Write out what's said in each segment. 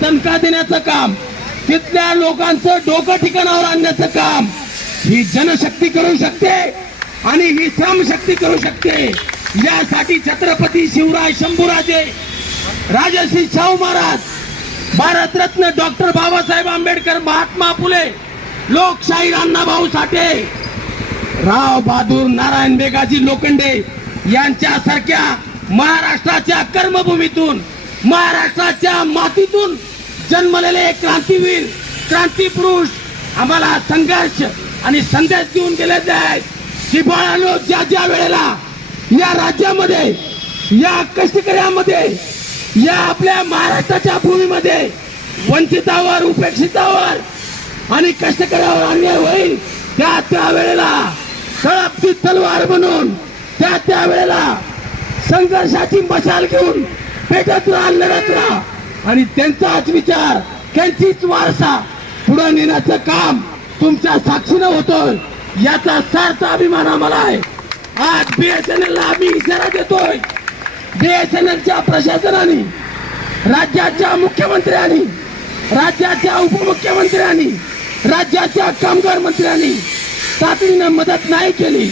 दणका देण्याचं काम तिथल्या लोकांचं डोकं ठिकाणावर आणण्याचं काम ही जनशक्ती करू शकते आणि ही श्रमशक्ती करू शकते. यासाठी छत्रपती शिवराय शंभूराजे राजश्री शाहू महाराज भारतरत्न डॉक्टर बाबासाहेब आंबेडकर महात्मा फुले लोकशाही अण्णाभाऊ साठे राव बहादूर नारायण बेगाजी लोखंडे यांच्यासारख्या महाराष्ट्राच्या कर्मभूमीतून महाराष्ट्राच्या मातीतून जन्मलेले क्रांतीवीर क्रांती पुरुष आम्हाला संघर्ष आणि संदेश देऊन गेलेले आहेत. की बाळानो ज्या ज्या वेळेला या राज्यामध्ये या कष्टकऱ्यामध्ये या आपल्या महाराष्ट्राच्या भूमीमध्ये वंचितावर उपेक्षितावर आणि कष्टकऱ्यावर अन्याय होईल. त्या त्या वेळेला सळपती तलवार म्हणून त्या त्या वेळेला संघर्षाची मशाल घेऊन पेटत राहा लढत राहा. आणि त्यांचाच विचार त्यांचीच वारसा पुढे नेण्याचं काम तुमच्या साक्षीनं होतं याचा सार्थ अभिमान आम्हाला आहे. आज बीएसएनएल ला आम्ही इशारा देतोय. बीएसएनएलच्या प्रशासनाने राज्याच्या मुख्यमंत्र्यांनी राज्याच्या उपमुख्यमंत्र्यांनी राज्याच्या कामगार मंत्र्यांनी तातडीनं मदत नाही केली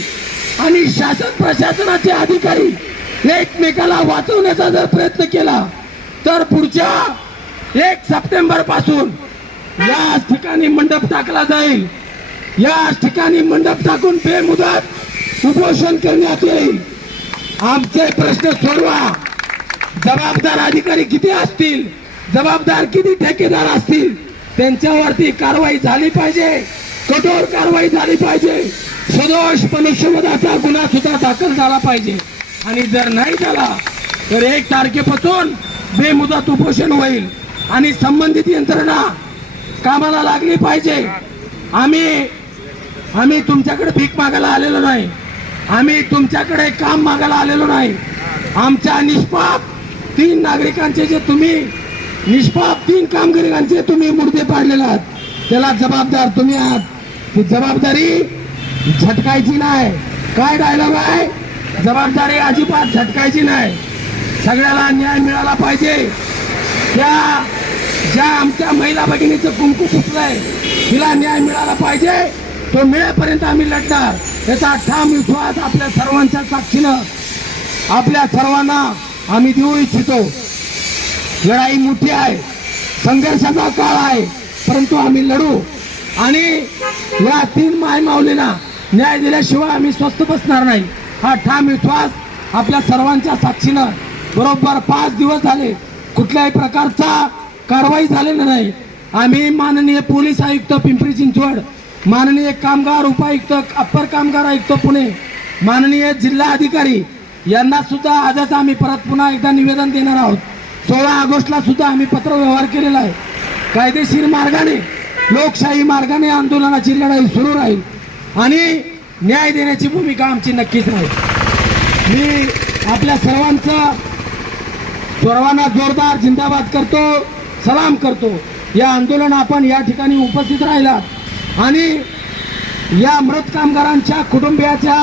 आणि शासन प्रशासनाचे अधिकारी एकमेकाला वाचवण्याचा जर प्रयत्न केला तर पुढच्या एक सप्टेंबरपासून याच ठिकाणी मंडप टाकला जाईल. याच ठिकाणी मंडप टाकून बेमुदत उपोषण करण्यात येईल. आमचे प्रश्न सोडवा. जबाबदार अधिकारी किती असतील? जबाबदार किती ठेकेदार असतील? त्यांच्यावरती कारवाई झाली पाहिजे. कठोर कारवाई झाली पाहिजे. सदोष मनुष्यवधाचा गुन्हा सुद्धा दाखल झाला पाहिजे. आणि जर नाही झाला तर एक तारखेपासून बेमुदत उपोषण होईल. आणि संबंधित यंत्रणा कामाला लागली पाहिजे. आम्ही आम्ही तुमच्याकडे भीक मागायला आलेलो नाही. आम्ही तुमच्याकडे काम मागायला आलेलो नाही. आमच्या निष्पाप तीन नागरिकांचे जे तुम्ही निष्पाप तीन कामगिरींचे तुम्ही मुर्दे पाडलेले आहात. त्याला जबाबदार तुम्ही आहात. ती जबाबदारी झटकायची नाही. काय डायलॉग आहे? जबाबदारी अजिबात झटकायची नाही. सगळ्याला न्याय मिळाला पाहिजे. त्या ज्या आमच्या महिला भगिनीचं कुंकू फुटलंय तिला न्याय मिळाला पाहिजे. तो मिळेपर्यंत आम्ही लढणार. याचा ठाम विश्वास आपल्या सर्वांच्या साक्षीनं आपल्या सर्वांना आम्ही देऊ इच्छितो. लढाई मोठी आहे संघर्षाचा काळ आहे परंतु आम्ही लढू. आणि या तीन माय माऊलींना न्याय दिल्याशिवाय आम्ही स्वस्थ बसणार नाही. हा ठाम विश्वास आपल्या सर्वांच्या साक्षीनं बरोबर पाच दिवस झाले. कुठल्याही प्रकारचा कारवाई झालेला नाही. आम्ही माननीय पोलीस आयुक्त पिंपरी चिंचवड माननीय कामगार उपायुक्त अप्पर कामगार आयुक्त पुणे माननीय जिल्हा अधिकारी यांना सुद्धा आजच आम्ही परत पुन्हा एकदा निवेदन देणार आहोत. सोळा ऑगस्टला सुद्धा आम्ही पत्रव्यवहार केलेला आहे. कायदेशीर मार्गाने लोकशाही मार्गाने आंदोलनाची लढाई सुरू राहील आणि न्याय देण्याची भूमिका आमची नक्कीच राहील. मी आपल्या सर्वांचं सर्वांना जोरदार जिंदाबाद करतो सलाम करतो. या आंदोलन आपण या ठिकाणी उपस्थित राहिलात आणि या मृत कामगारांच्या कुटुंबियाच्या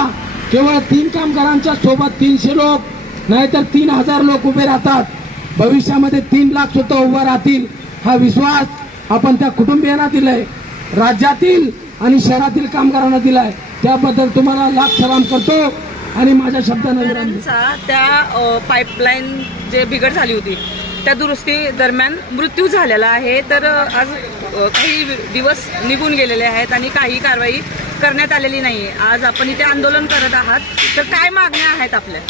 केवळ तीन कामगारांच्या सोबत तीनशे लोक नाहीतर तीन हजार लोक उभे राहतात. भविष्यामध्ये तीन लाख सुद्धा उभं राहतील हा विश्वास आपण त्या कुटुंबियांना दिलाय राज्यातील आणि शहरातील कामगारांना दिलाय. त्याबद्दल तुम्हाला लाख सलाम करतो आणि माझ्या शब्दांना त्या पाईपलाईन जे बिघड झाली होती त्या दुरुस्ती दरम्यान मृत्यू झालेला आहे. तर आज काही दिवस निघून गेलेले आहेत आणि काही कारवाई करण्यात आलेली नाही आहे आज आपण इथे आंदोलन करत आहात. तर काय मागण्या आहेत आपल्या?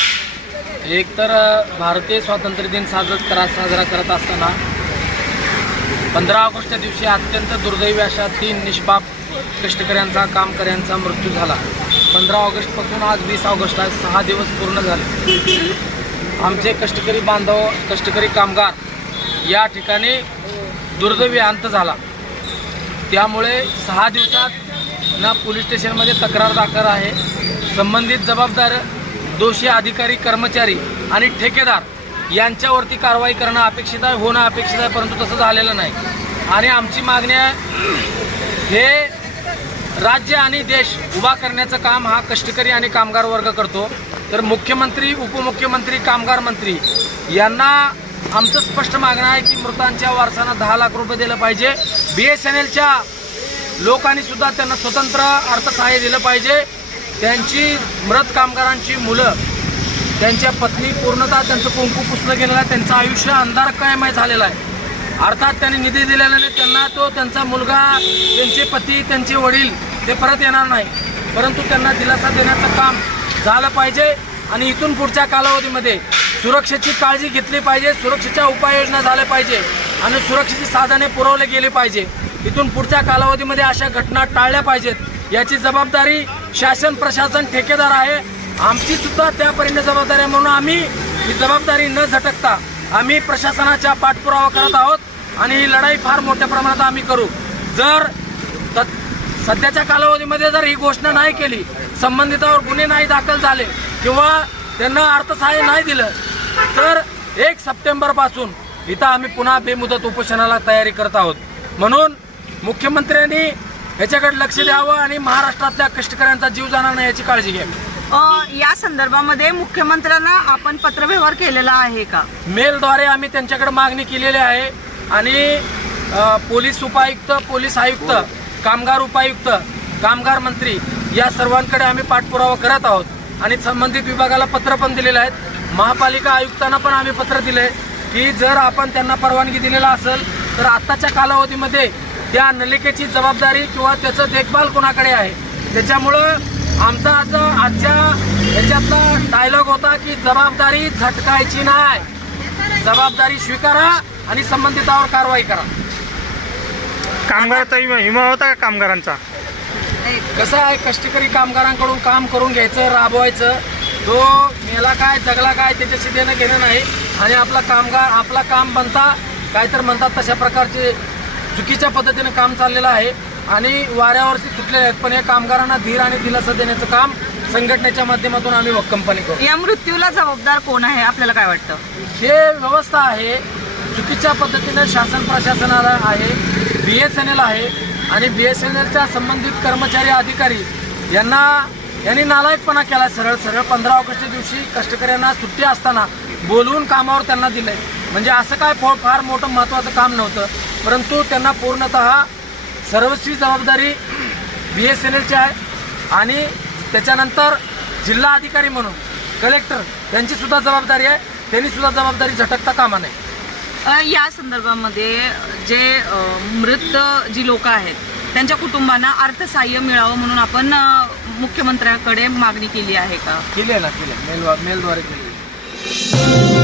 एक तर भारतीय स्वातंत्र्य दिन साजर करा साजरा करत असताना पंधरा ऑगस्टच्या दिवशी अत्यंत दुर्दैवी अशा तीन निष्पाप कष्टकऱ्यांचा कामकऱ्यांचा मृत्यू झाला. पंधरा ऑगस्टपासून आज वीस ऑगस्ट आज सहा दिवस पूर्ण झाले. आमचे कष्टकरी बांधव कष्टकरी कामगार या ठिकाणी दुर्दैवी अंत झाला. त्यामुळे सहा दिवसात ना पोलीस स्टेशनमध्ये तक्रार दाखल आहे. संबंधित जबाबदार दोषी अधिकारी कर्मचारी आणि ठेकेदार यांच्यावरती कारवाई करणं अपेक्षित आहे होणं अपेक्षित आहे परंतु तसं झालेलं नाही. आणि आमची मागणी आहे हे राज्य आणि देश उभा करण्याचं काम हा कष्टकरी आणि कामगार वर्ग करतो. तर मुख्यमंत्री उपमुख्यमंत्री कामगार मंत्री यांना आमचं स्पष्ट मागणं आहे की मृतांच्या वारसांना दहा लाख रुपये दिलं पाहिजे. बी एस एन एलच्या लोकांनी सुद्धा त्यांना स्वतंत्र अर्थसहाय्य दिलं पाहिजे. त्यांची मृत कामगारांची मुलं त्यांच्या पत्नी पूर्णतः त्यांचं कुंकू पुसलं गेलेलं आहे त्यांचं आयुष्य अंधारमय झालेलं आहे. अर्थात त्यांनी निधी दिलेला नाही त्यांना तो त्यांचा मुलगा त्यांचे पती त्यांचे वडील ते परत येणार नाही. परंतु त्यांना दिलासा देण्याचं काम झालं पाहिजे आणि इथून पुढच्या कालावधीमध्ये सुरक्षेची काळजी घेतली पाहिजे सुरक्षेच्या उपाययोजना झाल्या पाहिजे आणि सुरक्षेची साधने पुरवले गेली पाहिजे. इथून पुढच्या कालावधीमध्ये अशा घटना टाळल्या पाहिजेत याची जबाबदारी शासन प्रशासन ठेकेदार आहे. आमची सुद्धा त्या परीने जबाबदारी आहे म्हणून आम्ही ही जबाबदारी न झटकता आम्ही प्रशासनाच्या पाठपुरावा करत आहोत आणि ही लढाई फार मोठ्या प्रमाणात आम्ही करू. जर सध्याच्या कालावधीमध्ये जर ही घोषणा नाही केली संबंधितावर गुन्हे नाही दाखल झाले किंवा त्यांना अर्थसहाय्य नाही दिलं तर एक सप्टेंबरपासून इथं आम्ही पुन्हा बेमुदत उपोषणाला तयारी करत आहोत. म्हणून मुख्यमंत्र्यांनी ह्याच्याकडे लक्ष द्यावं आणि महाराष्ट्रातल्या कष्टकऱ्यांचा जीव जाणार नाही याची काळजी घ्यावी या संदर्भामध्ये मुख्यमंत्र्यांना आपण पत्रव्यवहार केलेला आहे का? मेलद्वारे आम्ही त्यांच्याकडे मागणी केलेली आहे आणि पोलीस उपायुक्त पोलीस आयुक्त कामगार उपायुक्त कामगार मंत्री या सर्वांकडे आम्ही पाठपुरावा करत आहोत आणि संबंधित विभागाला पत्र पण दिलेलं आहेत. महापालिका आयुक्तांना पण आम्ही पत्र दिले की जर आपण त्यांना परवानगी दिलेला असेल तर आत्ताच्या कालावधीमध्ये त्या नलिकेची जबाबदारी किंवा त्याचं देखभाल कोणाकडे आहे? त्याच्यामुळं आमचा आज आजच्या याच्यातला डायलॉग होता की जबाबदारी झटकायची नाही. जबाबदारी स्वीकारा आणि संबंधितावर कारवाई करा. कामगाराचा विमा विमा होता का कामगारांचा? कसं आहे कष्टकरी कामगारांकडून काम करून घ्यायचं राबवायचं. तो मेला काय जगला काय त्याच्याशी देणं घेणं नाही. आणि आपला कामगार आपला काम बनता काय तर म्हणतात तशा प्रकारचे चुकीच्या पद्धतीने काम चाललेलं आहे आणि वाऱ्यावरती सुटलेले आहेत. पण या कामगारांना धीर आणि दिलासा देण्याचं काम संघटनेच्या माध्यमातून आम्ही कंपनी करू. या मृत्यूला जबाबदार कोण आहे? आपल्याला काय वाटतं? हे व्यवस्था आहे. चुकीच्या पद्धतीनं शासन प्रशासनाला आहे बी एस एन एल आहे आणि बी एस एन एलच्या संबंधित कर्मचारी अधिकारी यांना यांनी नालायकपणा केला सरळ सरळ पंधरा ऑगस्ट दिवशी कष्टकऱ्यांना सुट्टी असताना बोलवून कामावर त्यांना दिलंय. म्हणजे असं काय फार मोठं महत्त्वाचं काम नव्हतं. परंतु त्यांना पूर्णतः सर्वस्वी जबाबदारी बी एस एन एलची आहे आणि त्याच्यानंतर जिल्हा अधिकारी म्हणून कलेक्टर त्यांची सुद्धा जबाबदारी आहे. त्यांनी सुद्धा जबाबदारी झटकता कामा नये. या संदर्भामध्ये जे मृत जी लोक आहेत त्यांच्या कुटुंबांना अर्थसहाय्य मिळावं म्हणून आपण मुख्यमंत्र्यांकडे मागणी केली आहे का? केली आहे ना केली मेलद्वारे केली.